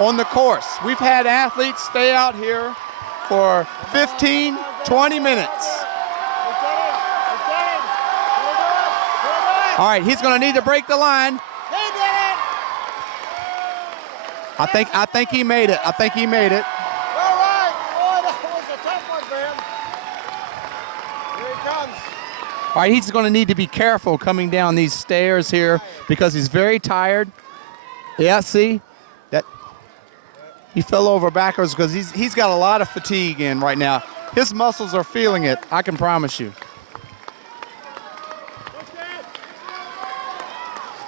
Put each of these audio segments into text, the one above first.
on the course. We've had athletes stay out here for 15, 20 minutes. All right, he's going to need to break the line. He did it! I think he made it. I think he made it. All right. Boy, that was a tough one for him. Here he comes. All right, he's going to need to be careful coming down these stairs here because he's very tired. Yeah, see? That he fell over backwards because he's got a lot of fatigue in right now. His muscles are feeling it, I can promise you.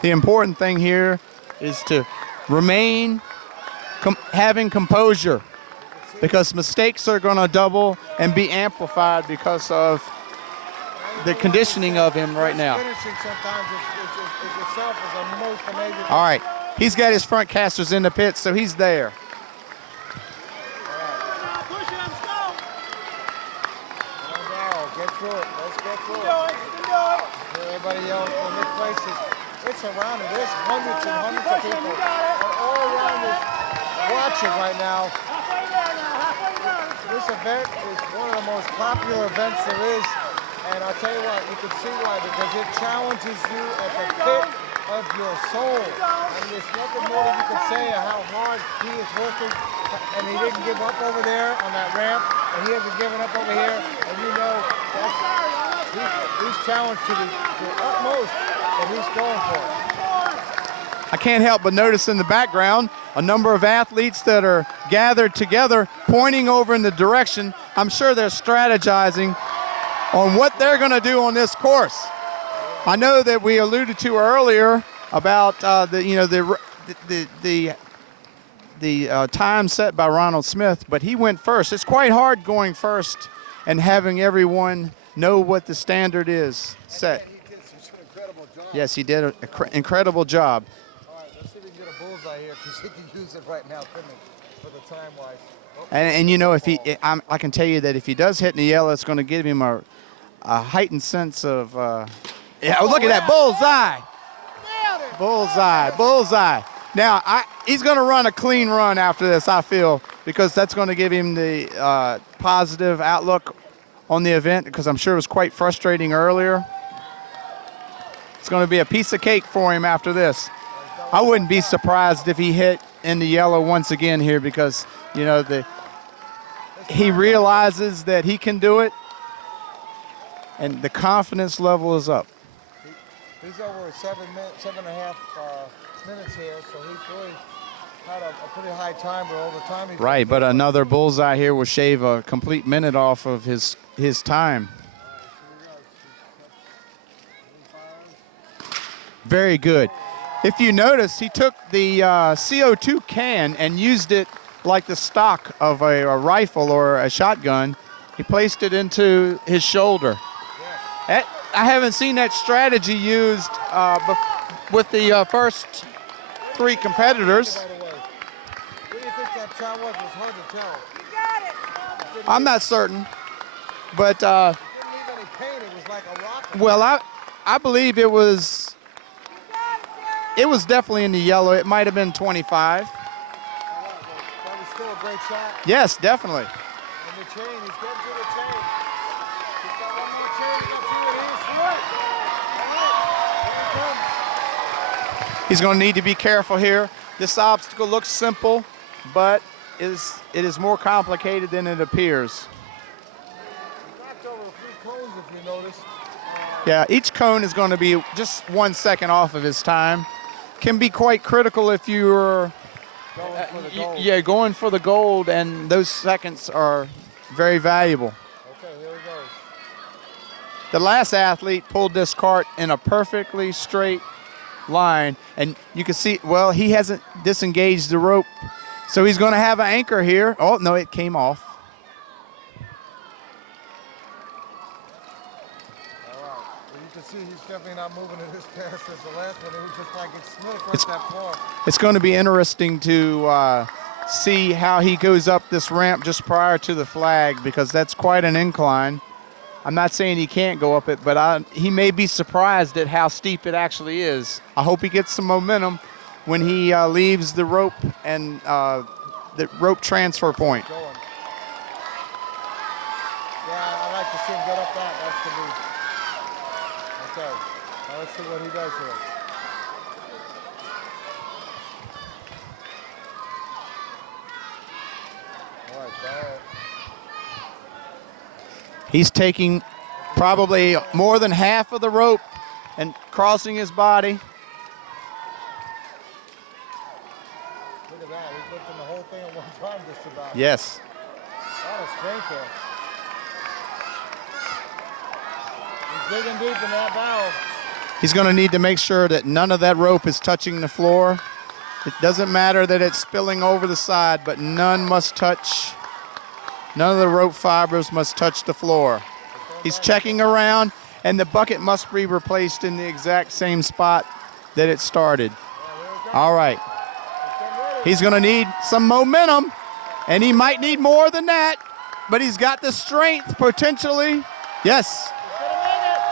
The important thing here is to remain having composure because mistakes are going to double and be amplified because of the conditioning of him right now. Finishing sometimes is itself is a most amazing. All right, he's got his front casters in the pit, so he's there. Get through it. Let's get through it. Everybody else in this place it's surrounded. There's hundreds and hundreds of people all around this watching right now. This event is one of the most popular events there is. And I'll tell you what, you can see why, because it challenges you at the pit of your soul. And there's nothing more that you can say of how hard he is working. And he didn't give up over there on that ramp, and he hasn't given up over here. And you know, he's challenged to the utmost that he's going for. I can't help but notice in the background a number of athletes that are gathered together, pointing over in the direction. I'm sure they're strategizing on what they're going to do on this course. I know that we alluded to earlier about the time set by Ronald Smith, but he went first. It's quite hard going first and having everyone know what the standard is set. He did such an incredible job. Yes, he did an incredible job. All right, let's see if we can get a bullseye here, because he can use it right now, couldn't he, for the time-wise. And you know, if I can tell you that if he does hit in the yellow, it's going to give him a heightened sense of, look at that, bullseye. Bullseye. Now, he's going to run a clean run after this, I feel, because that's going to give him the positive outlook on the event, because I'm sure it was quite frustrating earlier. It's going to be a piece of cake for him after this. I wouldn't be surprised if he hit in the yellow once again here, because, you know, he realizes that he can do it, and the confidence level is up. He's over 7.5 minutes here, so he's really had a pretty high time, but over time he's right, but another bullseye here will shave a complete minute off of his time. Very good. If you notice, he took the CO2 can and used it like the stock of a rifle or a shotgun. He placed it into his shoulder. Yes. I haven't seen that strategy used with the first three competitors. What do you think that shot was? It was hard to tell. You got it. I'm not certain, but It didn't leave any paint. It was like a rocket. well, I believe it was definitely in the yellow. It might have been 25. That was still a great shot. Yes, definitely. And the chain, he's getting to the chain. He's got one more chain. He's got two of these. All right. Here he comes. He's going to need to be careful here. This obstacle looks simple, but it is more complicated than it appears. He knocked over 3 cones, if you notice. Yeah, each cone is going to be just 1 second off of his time. Can be quite critical if you're Going for the gold. going for the gold, and those seconds are very valuable. Okay, here he goes. The last athlete pulled this cart in a perfectly straight line, and you can see, well, he hasn't disengaged the rope, so he's going to have an anchor here. Oh, no, it came off. All right. Well, you can see he's definitely not moving it as fast as the last one. It was just like it slid across that floor. It's going to be interesting to see how he goes up this ramp just prior to the flag, because that's quite an incline. I'm not saying he can't go up it, but he may be surprised at how steep it actually is. I hope he gets some momentum when he leaves the rope and the rope transfer point. Going. Yeah, I like to see him get up that. That's the move. Okay. Now let's see what he does here. All right, got it. He's taking probably more than half of the rope and crossing his body. Look at that. He's lifting the whole thing at one time just about. Yes. A lot of strength there. He's digging deep in that barrel. He's going to need to make sure that none of that rope is touching the floor. It doesn't matter that it's spilling over the side, but none must touch. None of the rope fibers must touch the floor. He's checking around, and the bucket must be replaced in the exact same spot that it started. All right. He's going to need some momentum, and he might need more than that, but he's got the strength potentially. Yes.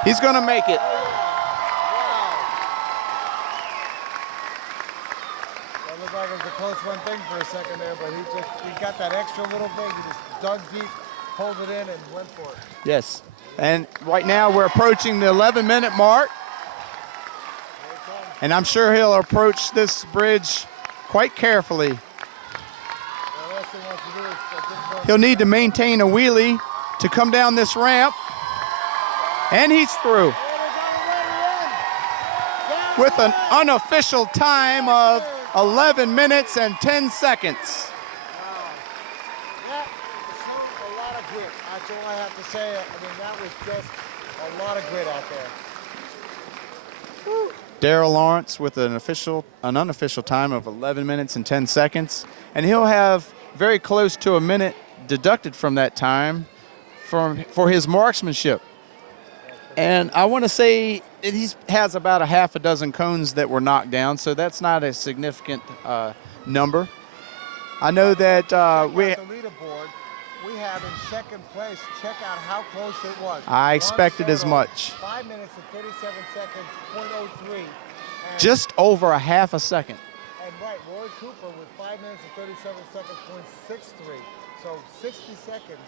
He's going to make it. That looked like it was a close one thing for a second there, but he got that extra little bit. He just dug deep, pulled it in, and went for it. Yes. And right now we're approaching the 11-minute mark. And I'm sure he'll approach this bridge quite carefully. He'll need to maintain a wheelie to come down this ramp. And he's through. With an unofficial time of 11 minutes and 10 seconds. Wow. That showed a lot of grit. That's all I have to say. I mean, that was just a lot of grit out there. Woo. Darryl Lawrence with an unofficial time of 11 minutes and 10 seconds. And he'll have very close to a minute deducted from that time for his marksmanship. And I want to say he has about a half a dozen cones that were knocked down, so that's not a significant number. I know that the leaderboard we have in second place. Check out how close it was. I expected as much. 5 minutes and 37 seconds, .03. And just over a half a second. And right, Roy Cooper with 5 minutes and 37 seconds, .63. So 60 seconds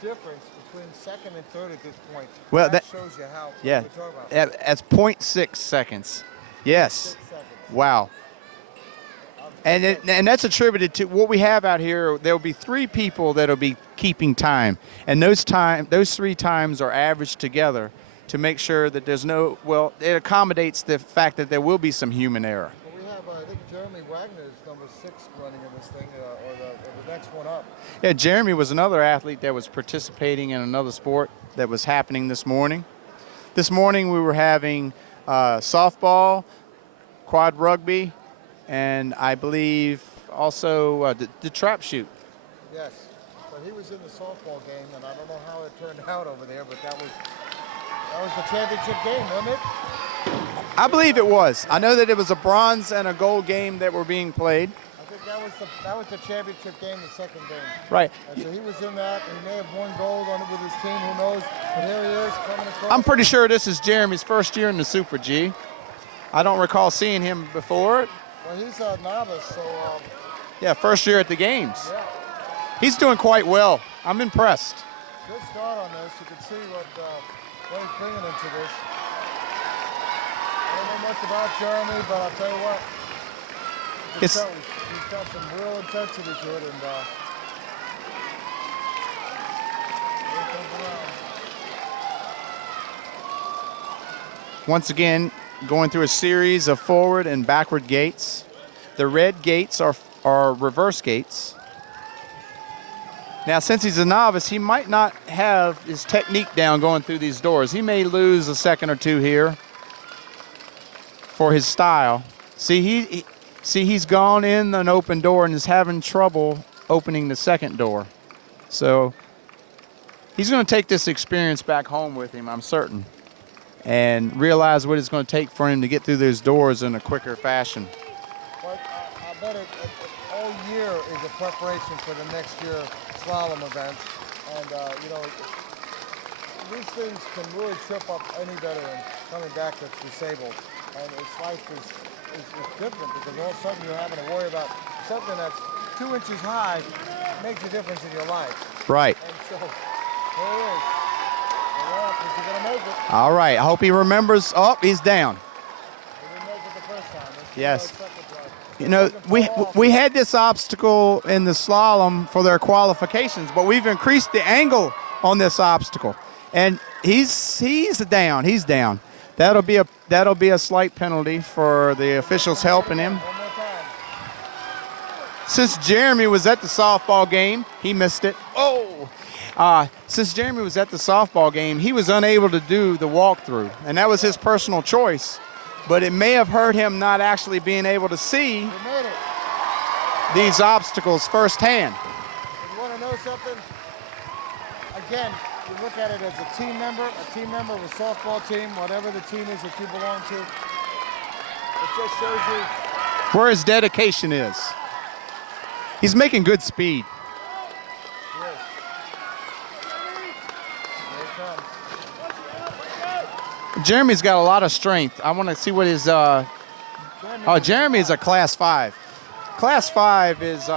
difference between second and third at this point. Well, that shows you how yeah, we're talking about. that's 0.6 seconds. Yes. 6 seconds. Wow. And that's attributed to what we have out here. There'll be 3 people that'll be keeping time, and those 3 times are averaged together to make sure that there's no. Well, it accommodates the fact that there will be some human error. Well, we have, I think Jeremy Wagner is number 6 running in this thing, or the next one up. Yeah, Jeremy was another athlete that was participating in another sport that was happening this morning. This morning we were having softball, quad rugby, and I believe also the trap shoot. Yes, but he was in the softball game, and I don't know how it turned out over there, but that was the championship game, wasn't it? I believe it was. I know that it was a bronze and a gold game that were being played. I think that was the championship game, the second game. Right. And so he was in that. He may have won gold on it with his team. Who knows? But here he is coming across. I'm pretty sure this is Jeremy's first year in the Super G. I don't recall seeing him before. Well, he's a novice, so. Yeah, first year at the games. Yeah. He's doing quite well. I'm impressed. Good start on this. You can see what he's bringing into this. I don't know much about Jeremy, but I'll tell you what. He's got some real intensity to it, and here it comes around. Once again, going through a series of forward and backward gates. The red gates are reverse gates. Now, since he's a novice, he might not have his technique down going through these doors. He may lose a second or two here for his style. See, he's gone in an open door and is having trouble opening the second door. So he's going to take this experience back home with him, I'm certain, and realize what it's going to take for him to get through those doors in a quicker fashion. But I bet it all year is a preparation for the next year slalom events. And, these things can really trip up any veteran coming back that's disabled. And his life is is different because all of a sudden you're having to worry about something that's 2 inches high makes a difference in your life. Right. And so, there it is. Well, is he going to make it? All right. I hope he remembers. Oh, he's down. He didn't make it the first time. Let's see Yes. how the second time. You know, we had this obstacle in the slalom for their qualifications, but we've increased the angle on this obstacle, and he's down. He's down. That'll be a slight penalty for the officials helping him. One more time. Since Jeremy was at the softball game, he missed it. Oh. Since Jeremy was at the softball game, he was unable to do the walkthrough, and that was his personal choice. But it may have hurt him not actually being able to see You made it. these obstacles firsthand. You want to know something? Again, you look at it as a team member of a softball team, whatever the team is that you belong to. It just shows you. Where his dedication is. He's making good speed. Yes. Here it comes. Jeremy's got a lot of strength. I want to see what his. Jeremy is a Class 5. Class 5 is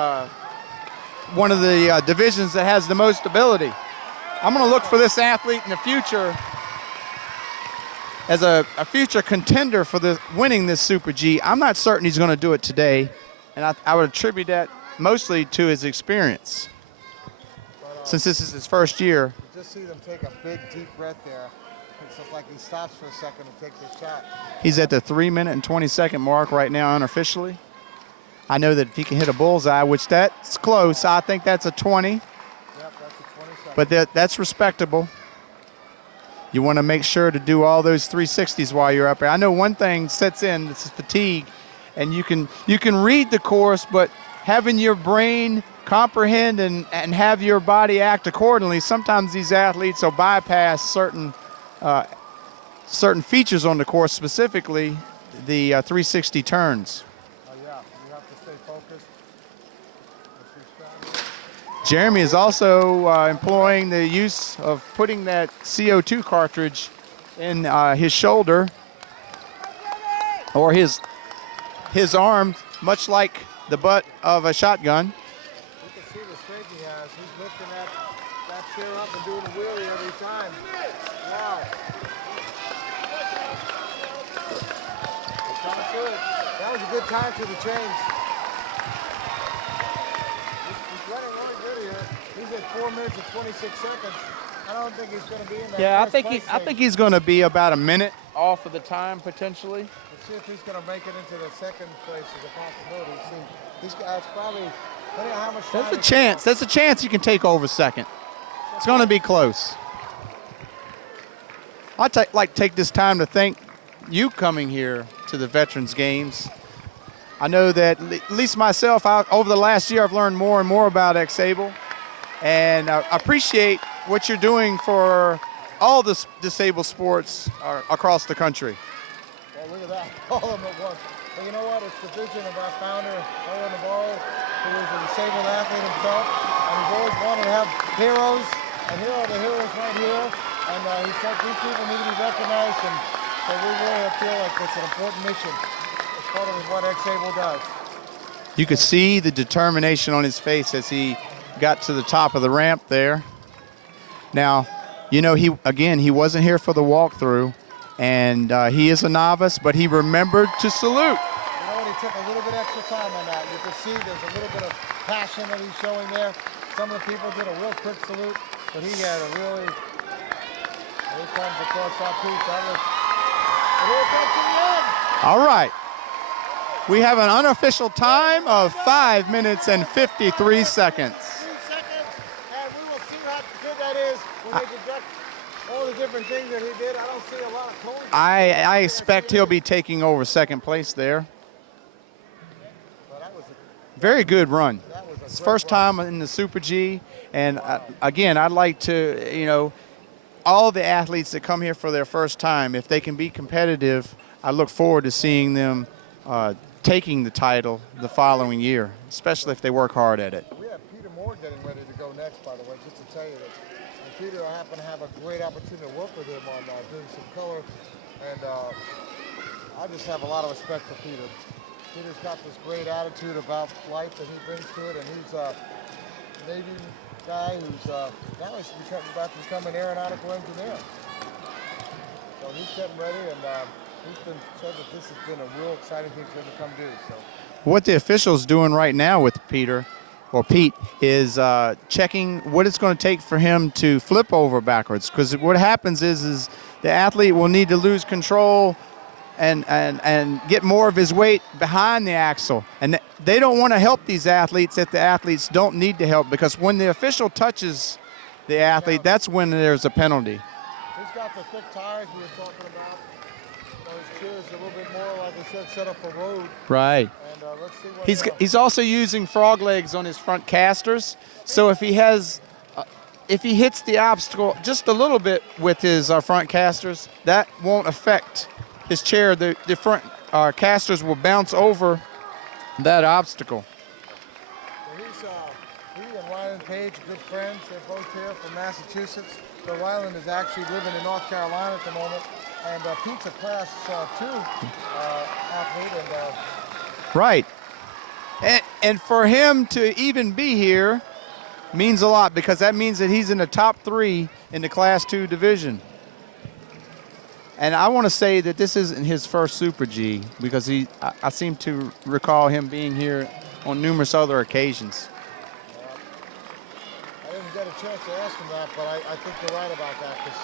one of the divisions that has the most ability. I'm going to look for this athlete in the future as a future contender for winning this Super G. I'm not certain he's going to do it today, and I would attribute that mostly to his experience, since this is his first year. You just see them take a big, deep breath there. It's just like he stops for a second and takes a shot. He's at the 3-minute and 20-second mark right now unofficially. I know that if he can hit a bullseye, which that's close, I think that's a 20. Yep, that's a 20 second. But that's respectable. You want to make sure to do all those 360s while you're up there. I know one thing sets in, this is fatigue, and you can read the course, but having your brain comprehend and have your body act accordingly, sometimes these athletes will bypass certain features on the course, specifically the 360 turns. Oh yeah, you have to stay focused. Jeremy is also employing the use of putting that CO2 cartridge in his shoulder or his arm, much like the butt of a shotgun. You can see the strength he has. He's lifting that chair up and doing a wheelie every time. Wow. It's kind of good. That was a good time through the chains. He's running really good here. He's at 4 minutes and 26 seconds. I don't think he's going to be in that. Yeah, first I think he's going to be about a minute off of the time potentially. Let's see if he's going to make it into the second place as a possibility. See, these guys probably, depending on how much time. There's a chance you can take over second. It's going to be close. I'd like to take this time to thank you coming here to the Veterans Games. I know that at least myself, over the last year, I've learned more and more about X-Able, and I appreciate what you're doing for all the disabled sports across the country. Well, look at that. All of them at once. But you know what? It's the vision of our founder, Owen Navarro, who is a disabled athlete himself. And he's always wanted to have heroes. And here are the heroes right here. And he said these people need to be recognized. And so we really feel like it's an important mission. It's part of what X-Able does. You could see the determination on his face as he got to the top of the ramp there. Now, you know, he wasn't here for the walkthrough, and he is a novice, but he remembered to salute. You know what? He took a little bit extra time on that. You can see there's a little bit of passion that he's showing there. Some of the people did a real quick salute, but he had a really. Here he comes across our piece. And here it comes to the end. All right. We have an unofficial time of 5 minutes and 53 seconds. 3 seconds, and we will see how good that is when they deduct all the different things that he did. I don't see a lot of cones. I expect he'll be taking over second place there. Well, that was Very good run. that was a It's great first run. time in the Super G, and again, I'd like to, you know, all the athletes that come here for their first time, if they can be competitive, I look forward to seeing them taking the title the following year, especially if they work hard at it. We have Peter Moore getting ready to go next, by the way, just to tell you that. And Peter, I happen to have a great opportunity to work with him on doing some color. And I just have a lot of respect for Peter. Peter's got this great attitude about life that he brings to it, and he's a Navy guy who's now he's about to become an aeronautical engineer. So he's getting ready, and he's been said that this has been a real exciting thing for him to come do. So What the official's doing right now with Peter, or Pete, is checking what it's going to take for him to flip over backwards. Because what happens is the athlete will need to lose control and get more of his weight behind the axle. And they don't want to help these athletes if the athletes don't need to help, because when the official touches the athlete, that's when there's a penalty. he's got the thick tires we were talking about. Those chairs a little bit more, like I said, set up for road. Right. And let's see what He's also using frog legs on his front casters. So if he has, if he hits the obstacle just a little bit with his front casters, that won't affect his chair. The front casters will bounce over that obstacle. He and Ryland Page, good friends. They're both here from Massachusetts. So Ryland is actually living in North Carolina at the moment. And Pete's a class 2 athlete. And Right. And for him to even be here means a lot, because that means that he's in the top 3 in the Class 2 division. And I want to say that this isn't his first Super G, because I seem to recall him being here on numerous other occasions. I didn't get a chance to ask him that, but I think you're right about that. 'Cause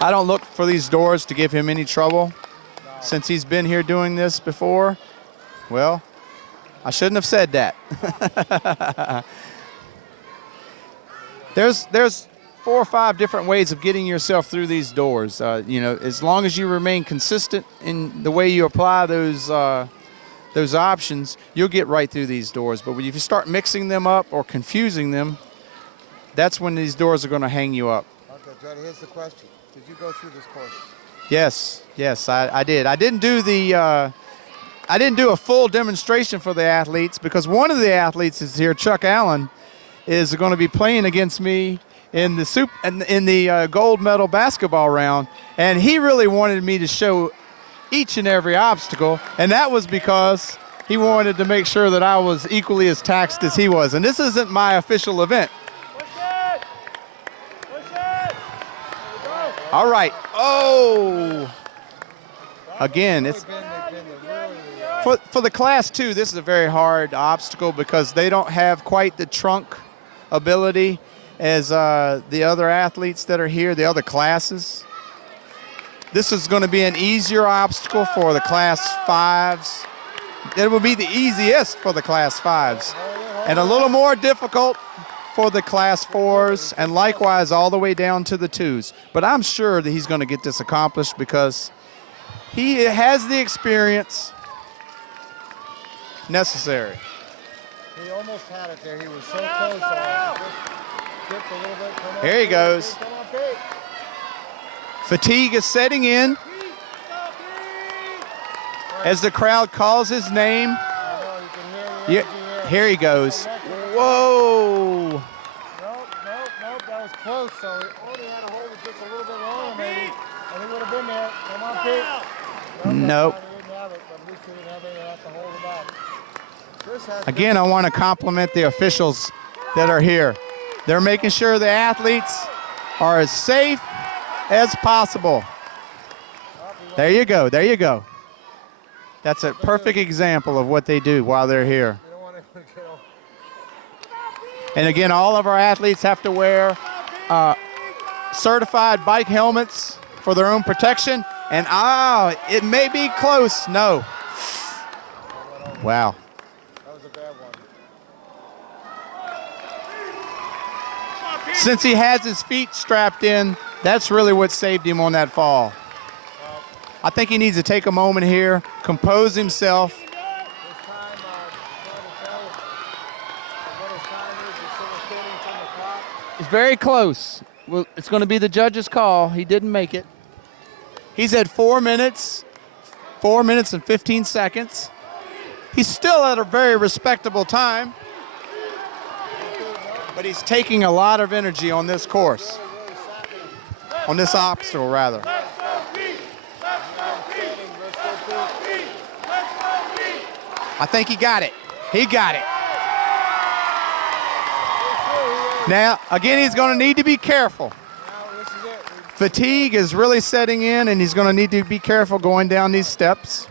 I don't look for these doors to give him any trouble. Since he's been here doing this before, well, I shouldn't have said that. There's 4 or 5 different ways of getting yourself through these doors. You know, as long as you remain consistent in the way you apply those options, you'll get right through these doors. But if you start mixing them up or confusing them, that's when these doors are going to hang you up. Okay, Jody, here's the question. Did you go through this course? Yes, I did. I didn't do a full demonstration for the athletes, because one of the athletes is here, Chuck Allen, is going to be playing against me in the gold medal basketball round, and he really wanted me to show each and every obstacle, and that was because he wanted to make sure that I was equally as taxed as he was. And this isn't my official event. All right. Oh. Again, it's for the Class 2, this is a very hard obstacle, because they don't have quite the trunk ability as the other athletes that are here, the other classes. This is going to be an easier obstacle for the Class 5s. It will be the easiest for the Class 5s, and a little more difficult for the Class 4s, and likewise all the way down to the 2s. But I'm sure that he's going to get this accomplished, because he has the experience necessary. He almost had it there. He was so close. Dipped a little bit. Here he goes. Come on, Pete. Fatigue is setting in as the crowd calls his name. I know, you can hear the Yeah, energy here. here he goes. Whoa. Nope. That was close. So he only had to hold it just a little bit longer, maybe, and he would have been there. Come on, Pete. Nope. He didn't have it, but at least he didn't have anything to hold him back. Chris has Again, I want to compliment the officials that are here. They're making sure the athletes are as safe as possible. There you go. There you go. That's a perfect example of what they do while they're here. You don't want anyone to get off. And again, all of our athletes have to wear certified bike helmets for their own protection. And it may be close. No. Wow. That was a bad one. Since he has his feet strapped in, that's really what saved him on that fall. I think he needs to take a moment here, compose himself. This time, trying to tell what his time is. He's still skating from the clock. It's very close. Well, it's going to be the judge's call. He didn't make it. He's at 4 minutes and 15 seconds. He's still at a very respectable time, but he's taking a lot of energy on this course, on this obstacle rather. Standing I think he got it. He got it. Now, again, he's going to need to be careful. Now, this is it. Fatigue is really setting in, and he's going to need to be careful going down these steps.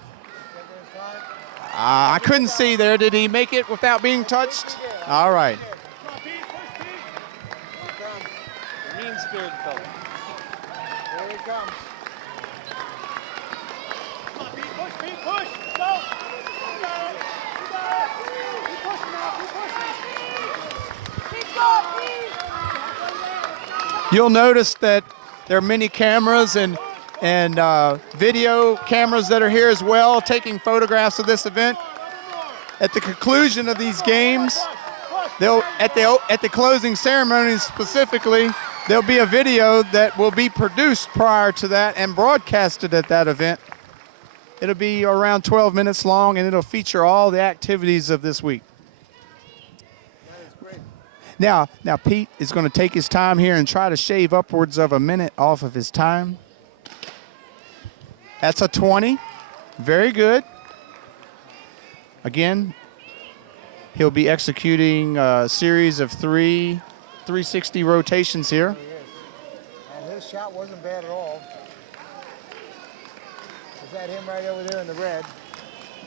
I couldn't see there. Did he make it without being touched? All right. Mean-spirited fellow. Here he comes. Come on, Pete, push, Pete, push. Go. You got it. You got it. Keep pushing now. Keep pushing. Keep going, Pete. You'll notice that there are many cameras and video cameras that are here as well, taking photographs of this event. At the conclusion of these games, at the closing ceremonies specifically, there'll be a video that will be produced prior to that and broadcasted at that event. It'll be around 12 minutes long, and it'll feature all the activities of this week. Now Pete is going to take his time here and try to shave upwards of a minute off of his time. That's a 20. Very good. Again, he'll be executing a series of 360 rotations here. He is. And his shot wasn't bad at all. Is that him right over there in the red?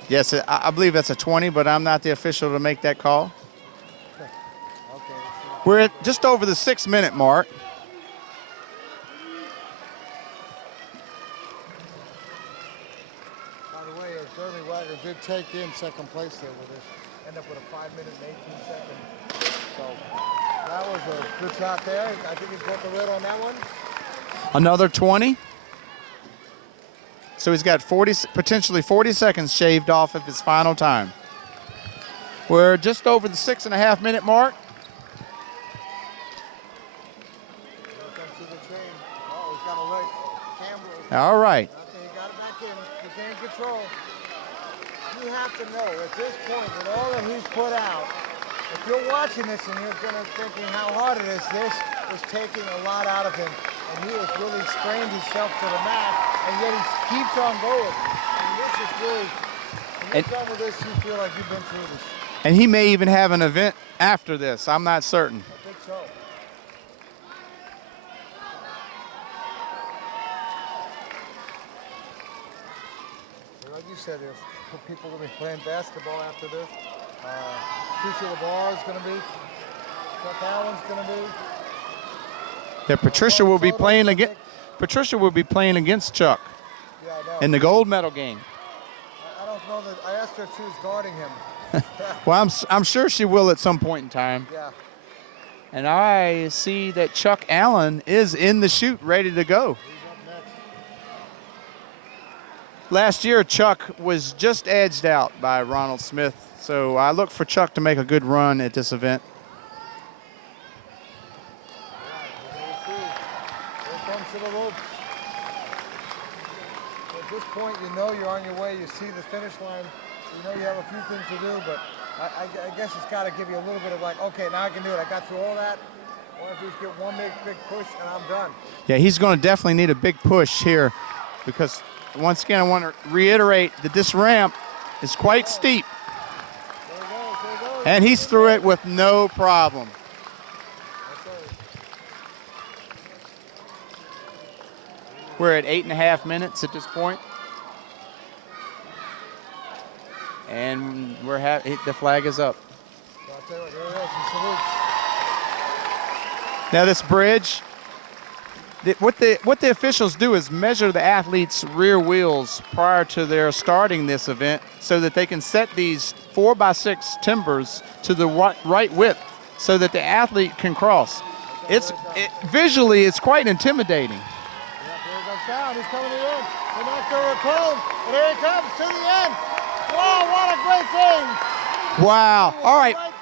Yes, I believe that's a 20, but I'm not the official to make that call. Okay. We're at just over the 6-minute mark. By the way, Jeremy Wagner did take in second place there with us. End up with a 5 minute and 18 second. So that was a good shot there. I think he's got the red on that one. Another 20. So he's got potentially 40 seconds shaved off of his final time. We're just over the 6.5 minute mark. Here comes to the train. Oh, he's got a leg. Camera. All right. Okay, he got it back in. He's in control. You have to know at this point, with all that he's put out, if you're watching this and you're thinking how hard it is, this is taking a lot out of him. And he has really strained himself to the max, and yet he keeps on going. And this is really, when you're done with this, you feel like you've been through this. And he may even have an event after this. I'm not certain. I think so. Like you said, there's people going to be playing basketball after this. Patricia LeBar is going to be. Chuck Allen's going to be. Yeah, Patricia will be playing against Chuck Yeah, I know. in the gold medal game. I don't know that. I asked her if she was guarding him. Well, I'm sure she will at some point in time. Yeah. And I see that Chuck Allen is in the chute, ready to go. He's up next. Last year, Chuck was just edged out by Ronald Smith, so I look for Chuck to make a good run at this event. Here comes to the ropes. At this point, you know you're on your way. You see the finish line. You know you have a few things to do, but I guess it's got to give you a little bit of like, okay, now I can do it. I got through all that. I want to just get one big push, and I'm done. Yeah, he's going to definitely need a big push here because, once again, I want to reiterate that this ramp is quite steep. There he goes, there he goes. And he's through it with no problem. Okay. We're at 8.5 minutes at this point. And the flag is up. So I'll tell you what, there it is. He salutes. Now this bridge, what the officials do is measure the athletes' rear wheels prior to their starting this event so that they can set these 4x6 timbers to the right width so that the athlete can cross. Visually, it's quite intimidating. Yep, there he goes down. He's coming in. They're not going to close. And here he comes to the end. Wow, what a great thing. Wow. All right. Right